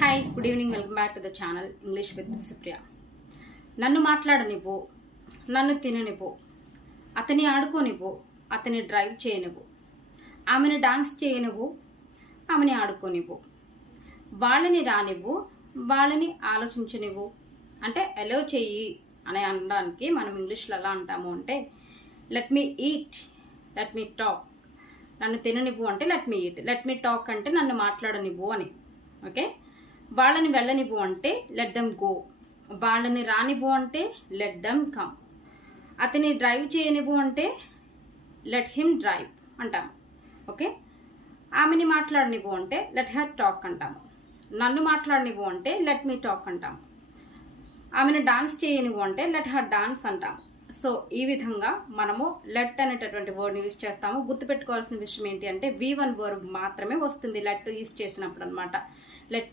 Hi good evening welcome back to the channel English with Supriya నన్ను మాట్లాడనివ్వు నన్ను తిననివ్వు అతని ఆడుకోనివ్వు అతని డ్రైవ్ చేయనివ్వు ఆమెను డాన్స్ చేయనివ్వు ఆమెని ఆడుకోనివ్వు వాళ్ళని రానివ్వు వాళ్ళని ఆలోచించనివ్వు. అంటే ఎలో చెయ్యి అని అనడానికి మనం ఇంగ్లీష్లో ఎలా అంటాము అంటే let me eat let me talk నన్ను తిననివ్వు అంటే let me eat let me talk అంటే నన్ను మాట్లాడనివ్వు అని. ఓకే వాళ్ళని వెళ్ళనివ్వు అంటే లెట్ దమ్ గో వాళ్ళని రానివ్వు అంటే లెట్ దమ్ కమ్ అతని డ్రైవ్ చేయనివ్వు అంటే లెట్ హిమ్ డ్రైవ్ అంటాము. ఓకే? ఆమెని మాట్లాడనివ్వు అంటే లెట్ హ్యాట్ టాక్ అంటాము. నన్ను మాట్లాడనివ్వు అంటే లెట్ మీ టాక్ అంటాము. ఆమెను డాన్స్ చేయనివ్వు అంటే లెట్ హర్ డాన్స్ అంటాము. సో ఈ విధంగా మనము లెట్ అనేటటువంటి వర్డ్ని యూజ్ చేస్తాము. గుర్తుపెట్టుకోవాల్సిన విషయం ఏంటి అంటే వి వన్ వర్డ్ మాత్రమే వస్తుంది. లెట్ యూజ్ చేసినప్పుడు అనమాట లెట్